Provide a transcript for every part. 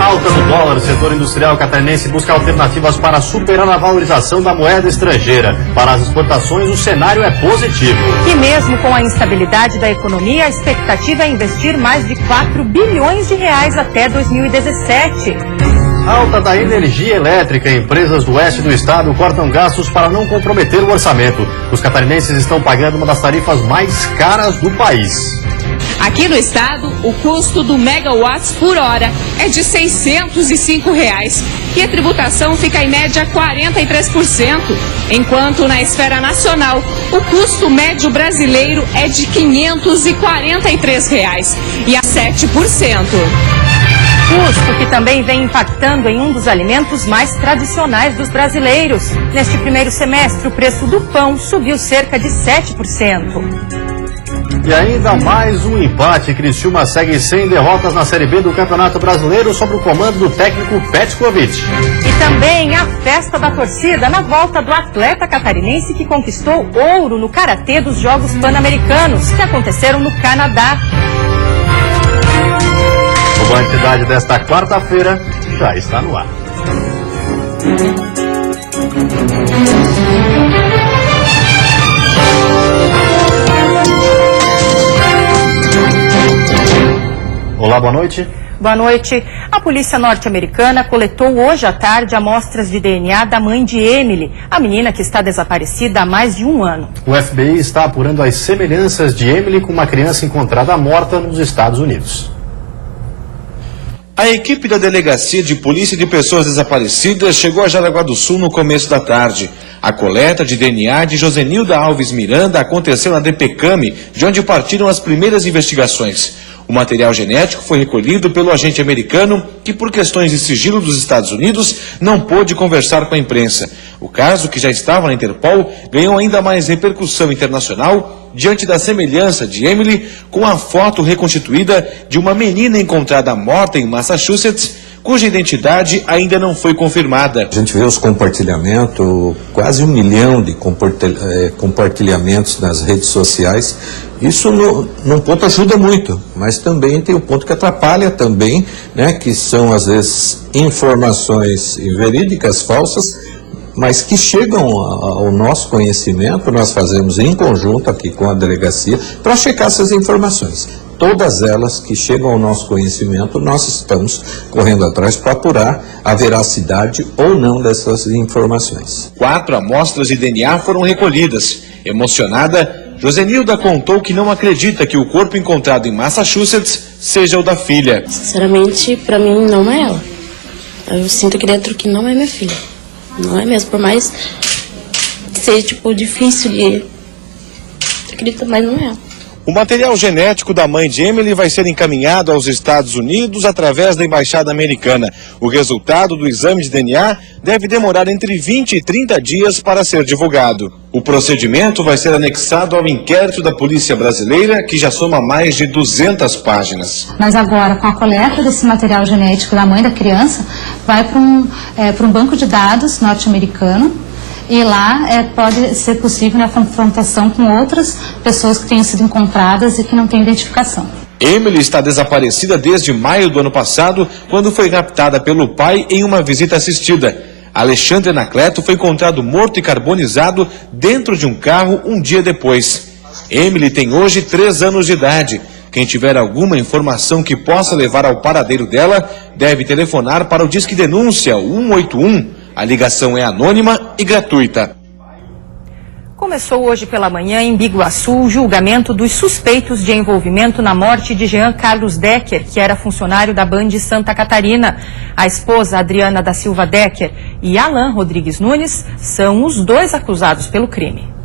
Alta do dólar, o setor industrial catarinense busca alternativas para superar a valorização da moeda estrangeira. Para as exportações, o cenário é positivo. E mesmo com a instabilidade da economia, a expectativa é investir mais de 4 bilhões de reais até 2017. Alta da energia elétrica. Empresas do oeste do estado cortam gastos para não comprometer o orçamento. Os catarinenses estão pagando uma das tarifas mais caras do país. Aqui no estado, o custo do megawatts por hora é de R$ 605 e a tributação fica em média 43%, enquanto na esfera nacional o custo médio brasileiro é de R$ 543 e a 7%. Custo que também vem impactando em um dos alimentos mais tradicionais dos brasileiros. Neste primeiro semestre, o preço do pão subiu cerca de 7%. E ainda mais um empate. Criciúma segue sem derrotas na Série B do Campeonato Brasileiro sob o comando do técnico Petkovic. E também a festa da torcida na volta do atleta catarinense que conquistou ouro no karatê dos Jogos Pan-Americanos, que aconteceram no Canadá. O Band Cidade desta quarta-feira já está no ar. Olá, boa noite. Boa noite. A polícia norte-americana coletou hoje à tarde amostras de DNA da mãe de Emily, a menina que está desaparecida há mais de um ano. O FBI está apurando as semelhanças de Emily com uma criança encontrada morta nos Estados Unidos. A equipe da Delegacia de Polícia de Pessoas Desaparecidas chegou a Jaraguá do Sul no começo da tarde. A coleta de DNA de Josenilda Alves Miranda aconteceu na DPCAM, de onde partiram as primeiras investigações. O material genético foi recolhido pelo agente americano que, por questões de sigilo dos Estados Unidos, não pôde conversar com a imprensa. O caso, que já estava na Interpol, ganhou ainda mais repercussão internacional diante da semelhança de Emily com a foto reconstituída de uma menina encontrada morta em Massachusetts, cuja identidade ainda não foi confirmada. A gente vê os compartilhamentos, quase 1 milhão de compartilhamentos nas redes sociais. Isso num ponto ajuda muito, mas também tem um ponto que atrapalha também, né, que são às vezes informações verídicas, falsas, mas que chegam ao nosso conhecimento. Nós fazemos em conjunto aqui com a delegacia para checar essas informações. Todas elas que chegam ao nosso conhecimento, nós estamos correndo atrás para apurar a veracidade ou não dessas informações. 4 amostras de DNA foram recolhidas. Emocionada, Josenilda contou que não acredita que o corpo encontrado em Massachusetts seja o da filha. Sinceramente, para mim, não é ela. Eu sinto aqui dentro que não é minha filha. Não é mesmo, por mais que seja, difícil de acreditar, mas não é ela. O material genético da mãe de Emily vai ser encaminhado aos Estados Unidos através da Embaixada Americana. O resultado do exame de DNA deve demorar entre 20 e 30 dias para ser divulgado. O procedimento vai ser anexado ao inquérito da Polícia Brasileira, que já soma mais de 200 páginas. Mas agora, com a coleta desse material genético da mãe da criança, vai para um banco de dados norte-americano. E lá pode ser possível a confrontação com outras pessoas que tenham sido encontradas e que não têm identificação. Emily está desaparecida desde maio do ano passado, quando foi raptada pelo pai em uma visita assistida. Alexandre Anacleto foi encontrado morto e carbonizado dentro de um carro um dia depois. Emily tem hoje 3 anos de idade. Quem tiver alguma informação que possa levar ao paradeiro dela, deve telefonar para o Disque Denúncia 181. A ligação é anônima e gratuita. Começou hoje pela manhã em Biguaçu o julgamento dos suspeitos de envolvimento na morte de Jean Carlos Decker, que era funcionário da Band de Santa Catarina. A esposa Adriana da Silva Decker e Alan Rodrigues Nunes são os 2 acusados pelo crime.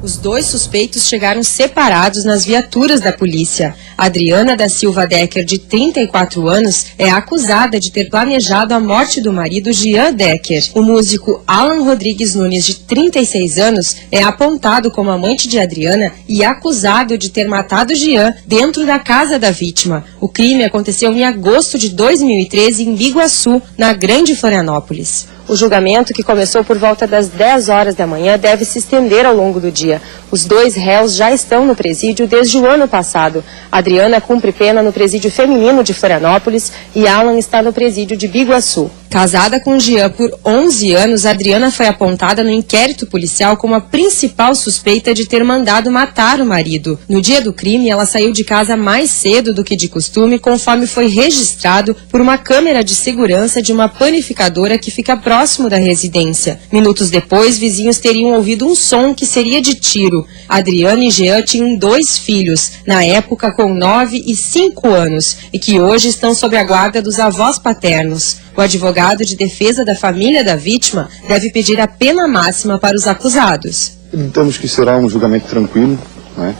Os 2 suspeitos chegaram separados nas viaturas da polícia. Adriana da Silva Decker, de 34 anos, é acusada de ter planejado a morte do marido Jean Decker. O músico Alan Rodrigues Nunes, de 36 anos, é apontado como amante de Adriana e acusado de ter matado Jean dentro da casa da vítima. O crime aconteceu em agosto de 2013 em Biguaçu, na Grande Florianópolis. O julgamento, que começou por volta das 10 horas da manhã, deve se estender ao longo do dia. Os 2 réus já estão no presídio desde o ano passado. Adriana cumpre pena no presídio feminino de Florianópolis e Alan está no presídio de Biguaçu. Casada com Jean por 11 anos, Adriana foi apontada no inquérito policial como a principal suspeita de ter mandado matar o marido. No dia do crime, ela saiu de casa mais cedo do que de costume, conforme foi registrado por uma câmera de segurança de uma panificadora que fica próximo da residência. Minutos depois, vizinhos teriam ouvido um som que seria de tiro. Adriana e Jean tinham 2 filhos, na época com 9 e 5 anos, e que hoje estão sob a guarda dos avós paternos. O advogado de defesa da família da vítima deve pedir a pena máxima para os acusados. Acreditamos que será um julgamento tranquilo, né?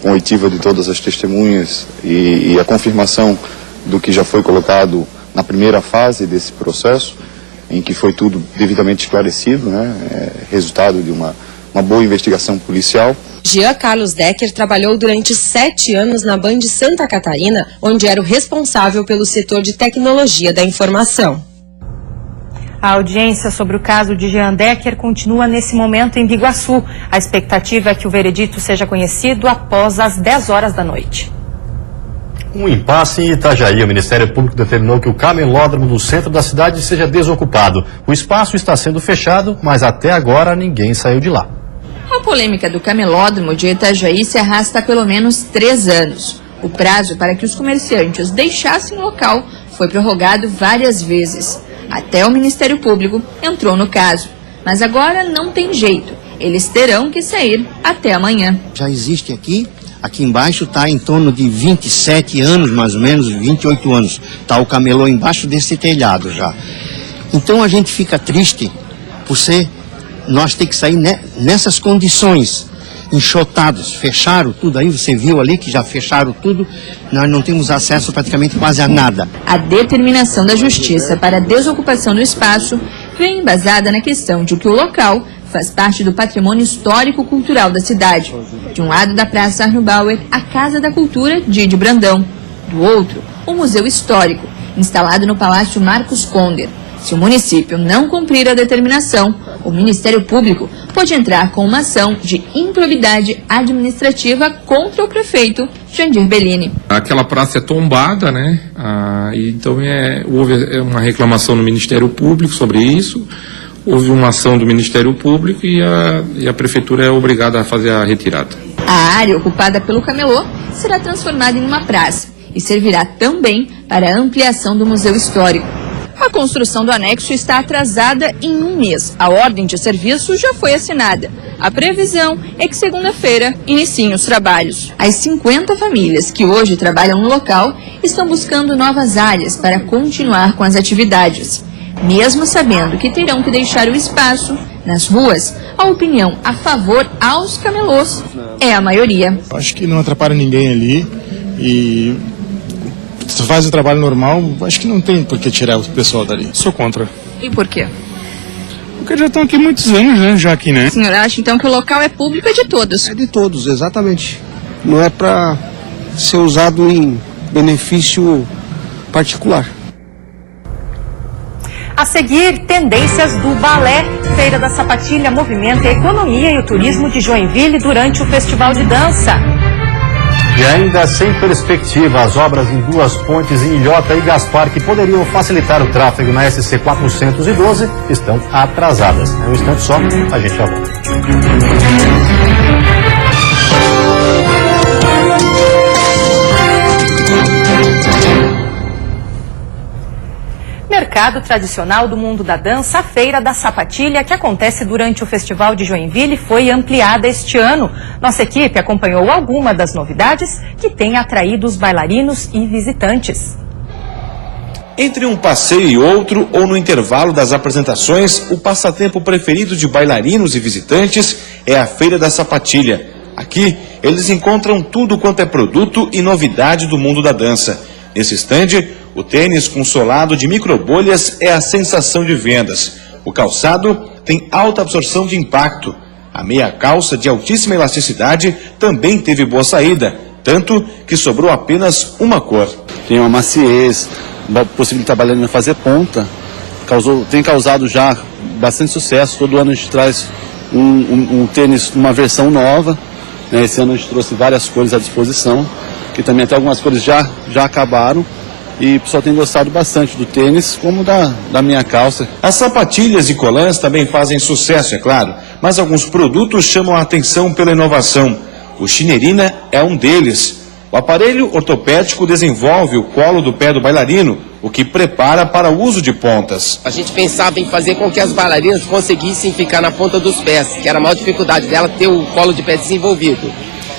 Com a oitiva de todas as testemunhas e a confirmação do que já foi colocado na primeira fase desse processo, em que foi tudo devidamente esclarecido, né? Resultado de uma boa investigação policial. Jean Carlos Decker trabalhou durante 7 anos na Band Santa Catarina, onde era o responsável pelo setor de tecnologia da informação. A audiência sobre o caso de Jean Decker continua nesse momento em Biguaçu. A expectativa é que o veredito seja conhecido após as 10 horas da noite. Um impasse em Itajaí. O Ministério Público determinou que o camelódromo do centro da cidade seja desocupado. O espaço está sendo fechado, mas até agora ninguém saiu de lá. A polêmica do camelódromo de Itajaí se arrasta há pelo menos 3 anos. O prazo para que os comerciantes deixassem o local foi prorrogado várias vezes. Até o Ministério Público entrou no caso. Mas agora não tem jeito. Eles terão que sair até amanhã. Já existe aqui embaixo está em torno de 27 anos, mais ou menos, 28 anos. Está o camelô embaixo desse telhado já. Então a gente fica triste por nós ter que sair nessas condições, enxotados, fecharam tudo, aí você viu ali que já fecharam tudo, nós não temos acesso praticamente quase a nada. A determinação da Justiça para a desocupação do espaço vem embasada na questão de que o local faz parte do patrimônio histórico-cultural da cidade. De um lado da Praça Arno Bauer, a Casa da Cultura Didi Brandão. Do outro, o Museu Histórico, instalado no Palácio Marcos Conder. Se o município não cumprir a determinação, o Ministério Público pode entrar com uma ação de improbidade administrativa contra o prefeito Jandir Bellini. Aquela praça é tombada, né? Então houve uma reclamação no Ministério Público sobre isso. Houve uma ação do Ministério Público e a Prefeitura é obrigada a fazer a retirada. A área ocupada pelo camelô será transformada em uma praça e servirá também para a ampliação do Museu Histórico. A construção do anexo está atrasada em 1 mês. A ordem de serviço já foi assinada. A previsão é que segunda-feira iniciem os trabalhos. As 50 famílias que hoje trabalham no local estão buscando novas áreas para continuar com as atividades. Mesmo sabendo que terão que deixar o espaço, nas ruas, a opinião a favor aos camelôs é a maioria. Acho que não atrapalha ninguém ali e se faz o trabalho normal, acho que não tem por que tirar o pessoal dali. Sou contra. E por quê? Porque já estão aqui muitos anos, né? Já aqui, né? O senhor acha então que o local é público e de todos? É de todos, exatamente. Não é para ser usado em benefício particular. A seguir, tendências do balé. Feira da Sapatilha movimenta a economia e o turismo de Joinville durante o Festival de Dança. E ainda sem perspectiva, as obras em 2 pontes em Ilhota e Gaspar, que poderiam facilitar o tráfego na SC 412, estão atrasadas. É um instante só, a gente já volta. Mercado tradicional do mundo da dança, a Feira da Sapatilha, que acontece durante o Festival de Joinville, foi ampliada este ano. Nossa equipe acompanhou algumas das novidades que têm atraído os bailarinos e visitantes. Entre um passeio e outro, ou no intervalo das apresentações, o passatempo preferido de bailarinos e visitantes é a Feira da Sapatilha. Aqui, eles encontram tudo quanto é produto e novidade do mundo da dança. Nesse estande, o tênis com solado de microbolhas é a sensação de vendas. O calçado tem alta absorção de impacto. A meia calça de altíssima elasticidade também teve boa saída, tanto que sobrou apenas uma cor. Tem uma maciez, possibilidade de trabalhar em fazer ponta, tem causado já bastante sucesso. Todo ano a gente traz um tênis, uma versão nova, né? Esse ano a gente trouxe várias cores à disposição, que também até algumas cores já acabaram. E o pessoal tem gostado bastante do tênis, como da minha calça. As sapatilhas e colãs também fazem sucesso, é claro, mas alguns produtos chamam a atenção pela inovação. O Chinnerina é um deles. O aparelho ortopédico desenvolve o colo do pé do bailarino, o que prepara para o uso de pontas. A gente pensava em fazer com que as bailarinas conseguissem ficar na ponta dos pés, que era a maior dificuldade dela, ter o colo de pé desenvolvido.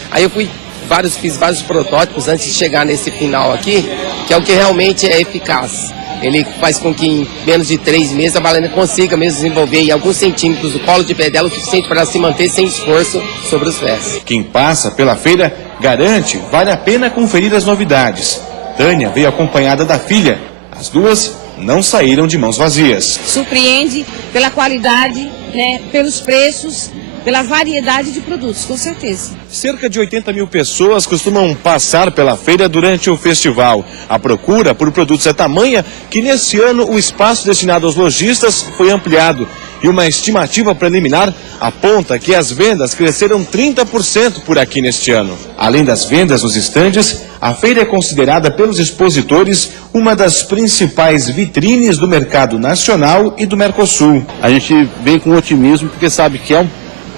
Aí eu fiz vários protótipos antes de chegar nesse final aqui, que é o que realmente é eficaz. Ele faz com que em menos de 3 meses a bailarina consiga mesmo desenvolver em alguns centímetros o colo de pé dela, o suficiente para ela se manter sem esforço sobre os pés. Quem passa pela feira garante, vale a pena conferir as novidades. Tânia veio acompanhada da filha. As duas não saíram de mãos vazias. Surpreende pela qualidade, né, pelos preços, pela variedade de produtos, com certeza. Cerca de 80 mil pessoas costumam passar pela feira durante o festival. A procura por produtos é tamanha que nesse ano o espaço destinado aos lojistas foi ampliado. E uma estimativa preliminar aponta que as vendas cresceram 30% por aqui neste ano. Além das vendas nos estandes, a feira é considerada pelos expositores uma das principais vitrines do mercado nacional e do Mercosul. A gente vem com otimismo porque sabe que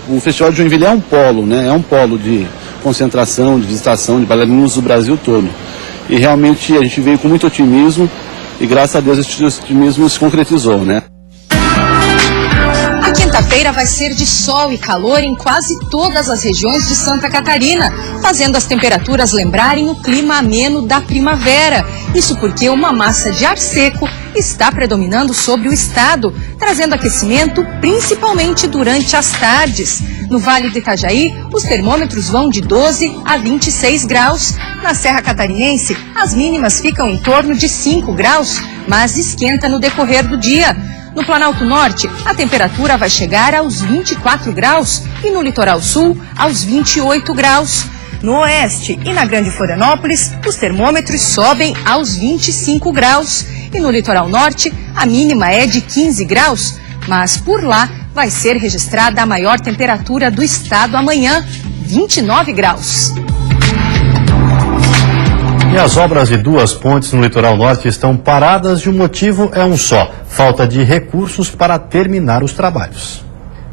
o Festival de Joinville é um polo, né? É um polo de concentração, de visitação de bailarinos do Brasil todo. E realmente a gente veio com muito otimismo e graças a Deus esse otimismo se concretizou, né? A quinta-feira vai ser de sol e calor em quase todas as regiões de Santa Catarina, fazendo as temperaturas lembrarem o clima ameno da primavera. Isso porque uma massa de ar seco está predominando sobre o estado, trazendo aquecimento principalmente durante as tardes. No Vale do Itajaí, os termômetros vão de 12 a 26 graus. Na Serra Catarinense, as mínimas ficam em torno de 5 graus, mas esquenta no decorrer do dia. No Planalto Norte, a temperatura vai chegar aos 24 graus e no Litoral Sul, aos 28 graus. No Oeste e na Grande Florianópolis, os termômetros sobem aos 25 graus. E no Litoral Norte, a mínima é de 15 graus, mas por lá vai ser registrada a maior temperatura do estado amanhã, 29 graus. E as obras de 2 pontes no Litoral Norte estão paradas e o motivo é um só: falta de recursos para terminar os trabalhos.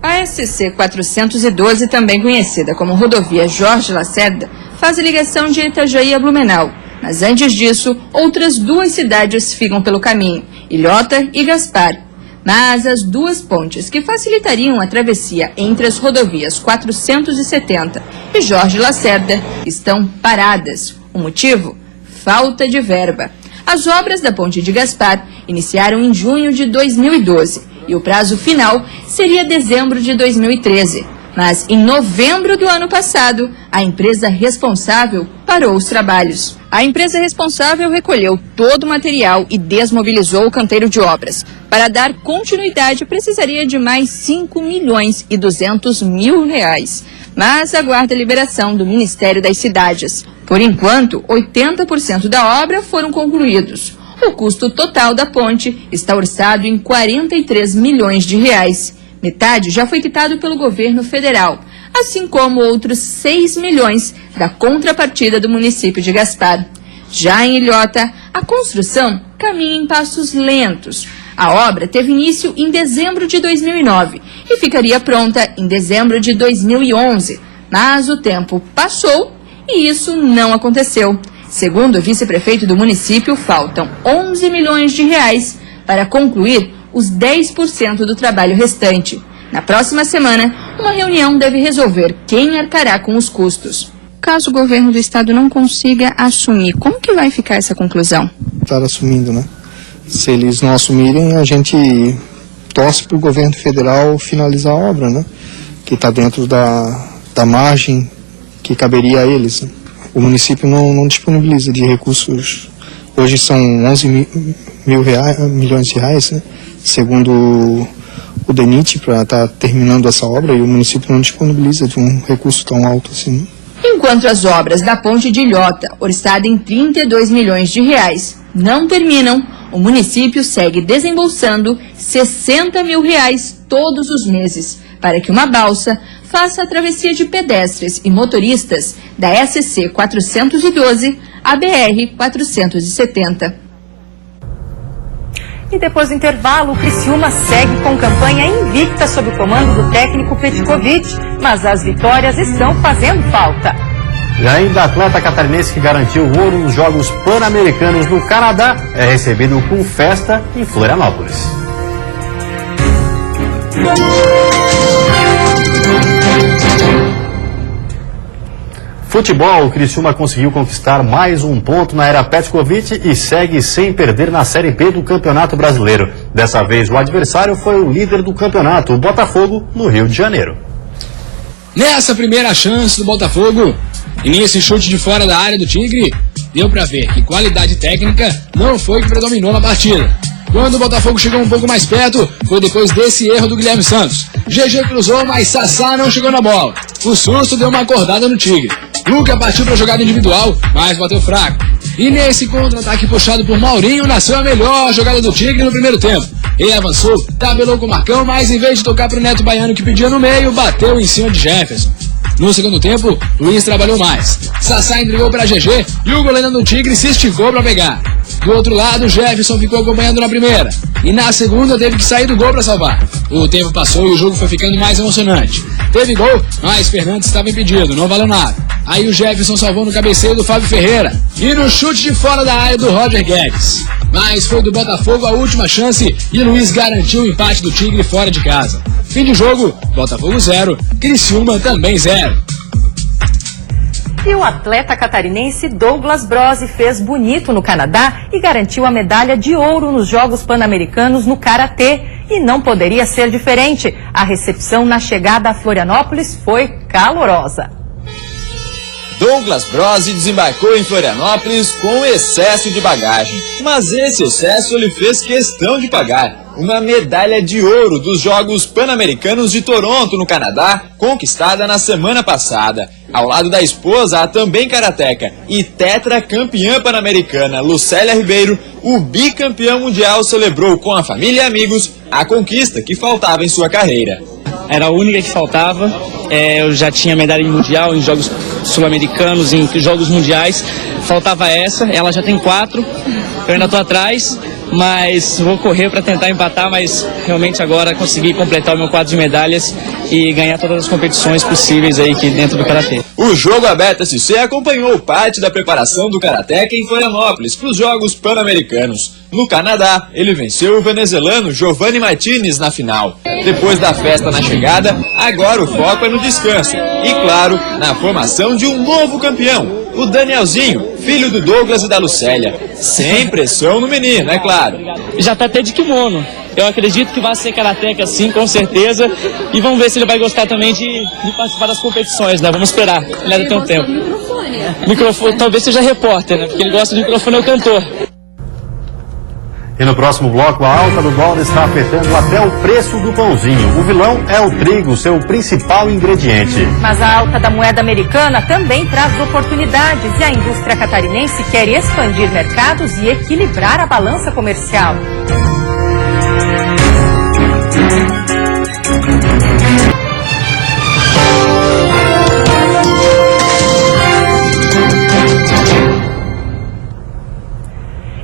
A SC 412, também conhecida como Rodovia Jorge Lacerda, faz a ligação de Itajaí a Blumenau. Mas antes disso, outras 2 cidades ficam pelo caminho, Ilhota e Gaspar. Mas as 2 pontes que facilitariam a travessia entre as rodovias 470 e Jorge Lacerda estão paradas. O motivo? Falta de verba. As obras da ponte de Gaspar iniciaram em junho de 2012 e o prazo final seria dezembro de 2013. Mas em novembro do ano passado, a empresa responsável parou os trabalhos. A empresa responsável recolheu todo o material e desmobilizou o canteiro de obras. Para dar continuidade, precisaria de mais 5.200.000 reais. Mas aguarda a liberação do Ministério das Cidades. Por enquanto, 80% da obra foram concluídos. O custo total da ponte está orçado em 43 milhões de reais. Metade já foi quitado pelo governo federal, assim como outros 6 milhões da contrapartida do município de Gaspar. Já em Ilhota, a construção caminha em passos lentos. A obra teve início em dezembro de 2009 e ficaria pronta em dezembro de 2011. Mas o tempo passou e isso não aconteceu. Segundo o vice-prefeito do município, faltam 11 milhões de reais para concluir os 10% do trabalho restante. Na próxima semana, uma reunião deve resolver quem arcará com os custos. Caso o governo do estado não consiga assumir, como que vai ficar essa conclusão? Está assumindo, né? Se eles não assumirem, a gente torce para o governo federal finalizar a obra, né? Que está dentro da margem que caberia a eles. O município não disponibiliza de recursos. Hoje são 11 milhões de reais, né? Segundo o DENIT, para estar terminando essa obra, e o município não disponibiliza de um recurso tão alto assim. Enquanto as obras da ponte de Ilhota, orçada em 32 milhões de reais, não terminam, O município segue desembolsando R$60 mil todos os meses para que uma balsa faça a travessia de pedestres e motoristas da SC 412 à BR 470. E depois do intervalo, o Criciúma segue com campanha invicta sob o comando do técnico Petkovic, mas as vitórias estão fazendo falta. E ainda, atleta catarinense que garantiu o ouro nos Jogos Pan-Americanos no Canadá é recebido com festa em Florianópolis. Futebol, o Criciúma conseguiu conquistar mais um ponto na era Petkovic e segue sem perder na Série B do Campeonato Brasileiro. Dessa vez o adversário foi o líder do campeonato, o Botafogo, no Rio de Janeiro. Nessa primeira chance do Botafogo, e nesse chute de fora da área do Tigre, deu pra ver que qualidade técnica não foi o que predominou na partida. Quando o Botafogo chegou um pouco mais perto, foi depois desse erro do Guilherme Santos. GG cruzou, mas Sassá não chegou na bola. O susto deu uma acordada no Tigre. Luca partiu para a jogada individual, mas bateu fraco. E nesse contra-ataque puxado por Maurinho, nasceu a melhor jogada do Tigre no primeiro tempo. Ele avançou, tabelou com o Marcão, mas em vez de tocar para o Neto Baiano que pedia no meio, bateu em cima de Jefferson. No segundo tempo, Luiz trabalhou mais. Sassá entregou para GG e o goleiro do Tigre se esticou para pegar. Do outro lado, Jefferson ficou acompanhando na primeira. E na segunda teve que sair do gol para salvar. O tempo passou e o jogo foi ficando mais emocionante. Teve gol, mas Fernandes estava impedido, não valeu nada. Aí o Jefferson salvou no cabeceio do Fábio Ferreira e no chute de fora da área do Roger Guedes. Mas foi do Botafogo a última chance e Luiz garantiu o empate do Tigre fora de casa. Fim de jogo, Botafogo 0, Criciúma também 0. E o atleta catarinense Douglas Brose fez bonito no Canadá e garantiu a medalha de ouro nos Jogos Pan-Americanos no Karatê. E não poderia ser diferente. A recepção na chegada a Florianópolis foi calorosa. Douglas Brose desembarcou em Florianópolis com excesso de bagagem. Mas esse excesso ele fez questão de pagar. Uma medalha de ouro dos Jogos Pan-Americanos de Toronto, no Canadá, conquistada na semana passada. Ao lado da esposa, a também karateca e tetracampeã pan-americana Lucélia Ribeiro, o bicampeão mundial celebrou com a família e amigos a conquista que faltava em sua carreira. Era a única que faltava. Eu já tinha medalha em mundial, em jogos sul-americanos, em jogos mundiais. Faltava essa, ela já tem 4. Eu ainda estou atrás, mas vou correr para tentar empatar, mas realmente agora consegui completar o meu quadro de medalhas e ganhar todas as competições possíveis aí aqui dentro do Karatê. O Jogo Aberto SC acompanhou parte da preparação do Karateca em Florianópolis para os Jogos Pan-Americanos. No Canadá, ele venceu o venezuelano Giovanni Martinez na final. Depois da festa na chegada, agora o foco é no descanso e, claro, na formação de um novo campeão, o Danielzinho, filho do Douglas e da Lucélia. Sem pressão no menino, é claro. Já tá até de kimono. Eu acredito que vai ser karateca sim, com certeza. E vamos ver se ele vai gostar também de participar das competições, né? Vamos esperar. Ele ainda tem um tempo. Microfone, talvez seja repórter, né? Porque ele gosta de microfone, é o cantor. E no próximo bloco, a alta do dólar está afetando até o preço do pãozinho. O vilão é o trigo, seu principal ingrediente. Mas a alta da moeda americana também traz oportunidades e a indústria catarinense quer expandir mercados e equilibrar a balança comercial.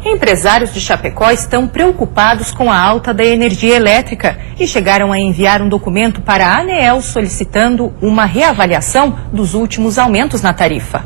Empresários de Chapecó estão preocupados com a alta da energia elétrica e chegaram a enviar um documento para a ANEEL solicitando uma reavaliação dos últimos aumentos na tarifa.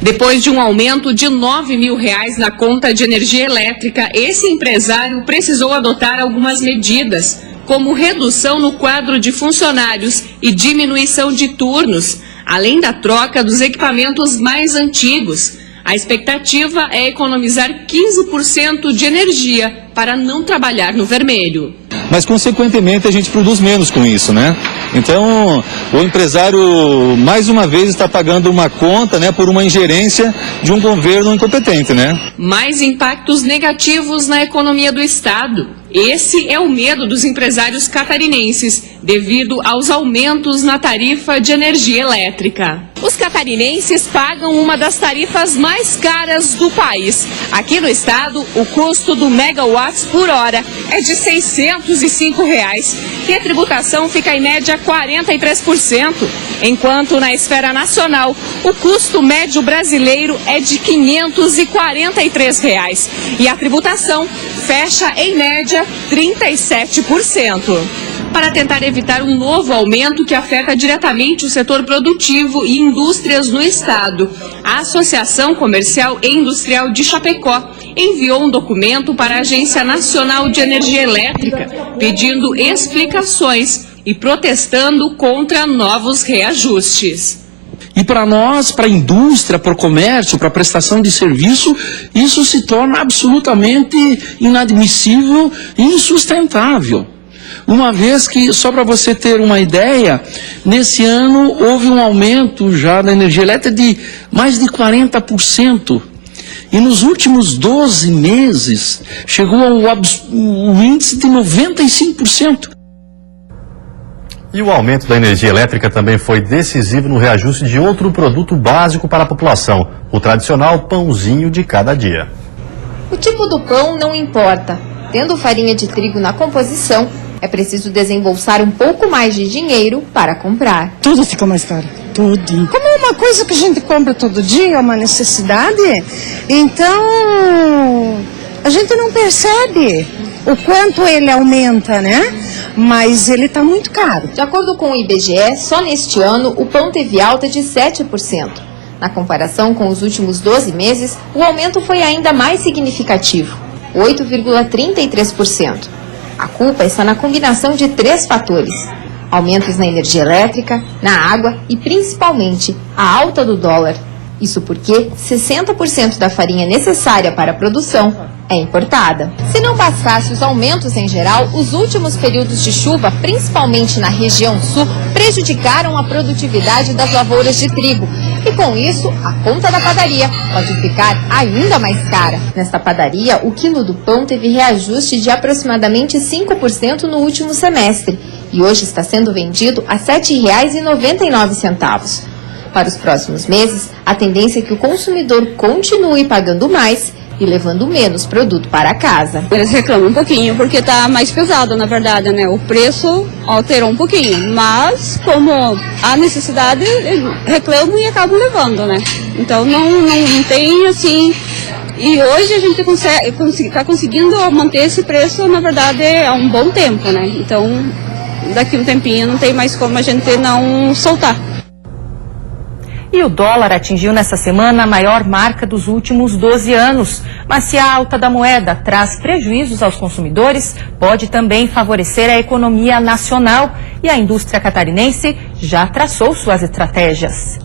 Depois de um aumento de R$9 mil na conta de energia elétrica, esse empresário precisou adotar algumas medidas, como redução no quadro de funcionários e diminuição de turnos, além da troca dos equipamentos mais antigos. A expectativa é economizar 15% de energia para não trabalhar no vermelho. Mas, consequentemente, a gente produz menos com isso, né? Então, o empresário, mais uma vez, está pagando uma conta, né, por uma ingerência de um governo incompetente, né? Mais impactos negativos na economia do Estado. Esse é o medo dos empresários catarinenses, devido aos aumentos na tarifa de energia elétrica. Os catarinenses pagam uma das tarifas mais caras do país. Aqui no estado, o custo do megawatts por hora é de R$ 605 e a tributação fica em média 43%, enquanto na esfera nacional o custo médio brasileiro é de R$ 543 e a tributação fecha em média 37%. Para tentar evitar um novo aumento que afeta diretamente o setor produtivo e indústrias no estado, a Associação Comercial e Industrial de Chapecó enviou um documento para a Agência Nacional de Energia Elétrica, pedindo explicações e protestando contra novos reajustes. E para nós, para a indústria, para o comércio, para a prestação de serviço, isso se torna absolutamente inadmissível e insustentável. Uma vez que, só para você ter uma ideia, nesse ano houve um aumento já da energia elétrica de mais de 40%. E nos últimos 12 meses chegou ao índice de 95%. E o aumento da energia elétrica também foi decisivo no reajuste de outro produto básico para a população, o tradicional pãozinho de cada dia. O tipo do pão não importa. Tendo farinha de trigo na composição, é preciso desembolsar um pouco mais de dinheiro para comprar. Tudo fica mais caro, tudo. Como é uma coisa que a gente compra todo dia, é uma necessidade, então a gente não percebe o quanto ele aumenta, né? Mas ele está muito caro. De acordo com o IBGE, só neste ano o pão teve alta de 7%. Na comparação com os últimos 12 meses, o aumento foi ainda mais significativo, 8,33%. A culpa está na combinação de 3 fatores: aumentos na energia elétrica, na água e, principalmente, a alta do dólar. Isso porque 60% da farinha necessária para a produção é importada. Se não bastasse os aumentos em geral, os últimos períodos de chuva, principalmente na região sul, prejudicaram a produtividade das lavouras de trigo. E com isso, a conta da padaria pode ficar ainda mais cara. Nesta padaria, o quilo do pão teve reajuste de aproximadamente 5% no último semestre e hoje está sendo vendido a R$ 7,99. Para os próximos meses, a tendência é que o consumidor continue pagando mais e levando menos produto para casa. Eles reclamam um pouquinho porque está mais pesado, na verdade, né? O preço alterou um pouquinho, mas como há necessidade, reclamam e acabam levando, né? Então não tem assim. E hoje a gente está conseguindo manter esse preço, na verdade, há um bom tempo, né? Então daqui um tempinho não tem mais como a gente não soltar. E o dólar atingiu nessa semana a maior marca dos últimos 12 anos. Mas se a alta da moeda traz prejuízos aos consumidores, pode também favorecer a economia nacional. E a indústria catarinense já traçou suas estratégias.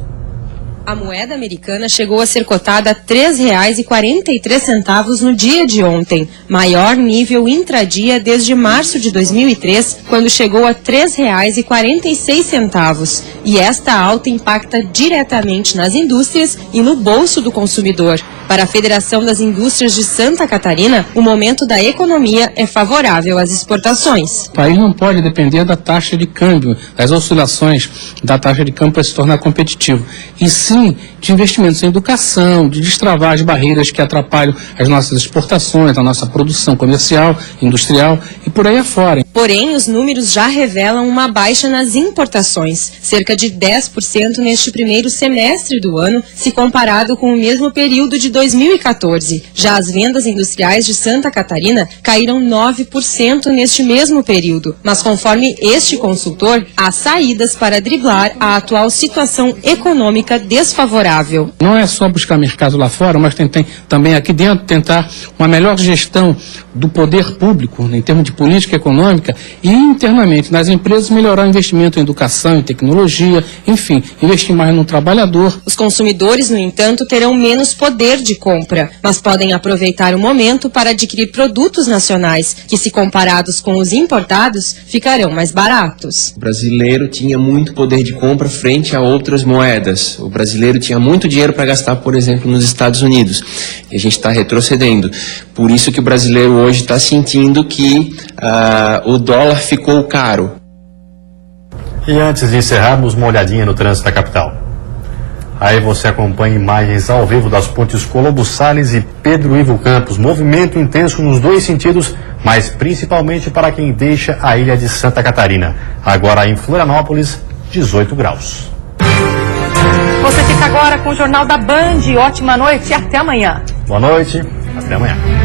A moeda americana chegou a ser cotada a R$ 3,43 no dia de ontem, maior nível intradia desde março de 2003, quando chegou a R$ 3,46. E esta alta impacta diretamente nas indústrias e no bolso do consumidor. Para a Federação das Indústrias de Santa Catarina, o momento da economia é favorável às exportações. O país não pode depender da taxa de câmbio, das oscilações da taxa de câmbio para se tornar competitivo, e sim de investimentos em educação, de destravar as barreiras que atrapalham as nossas exportações, a nossa produção comercial, industrial e por aí afora. Porém, os números já revelam uma baixa nas importações, cerca de 10% neste primeiro semestre do ano, se comparado com o mesmo período de 2014. Já as vendas industriais de Santa Catarina caíram 9% neste mesmo período. Mas conforme este consultor, há saídas para driblar a atual situação econômica desfavorável. Não é só buscar mercado lá fora, mas tem também aqui dentro tentar uma melhor gestão do poder público, em termos de política econômica, e internamente nas empresas melhorar o investimento em educação, em tecnologia, enfim, investir mais no trabalhador. Os consumidores, no entanto, terão menos poder de compra, mas podem aproveitar o momento para adquirir produtos nacionais, que se comparados com os importados, ficarão mais baratos. O brasileiro tinha muito poder de compra frente a outras moedas. O brasileiro tinha muito dinheiro para gastar, por exemplo, nos Estados Unidos. E a gente está retrocedendo. Por isso que o brasileiro hoje está sentindo que o dólar ficou caro. E antes de encerrarmos, uma olhadinha no trânsito da capital. Aí você acompanha imagens ao vivo das pontes Colombo Salles e Pedro Ivo Campos. Movimento intenso nos dois sentidos, mas principalmente para quem deixa a ilha de Santa Catarina. Agora em Florianópolis, 18 graus. Você fica agora com o Jornal da Band. Ótima noite e até amanhã. Boa noite, até amanhã.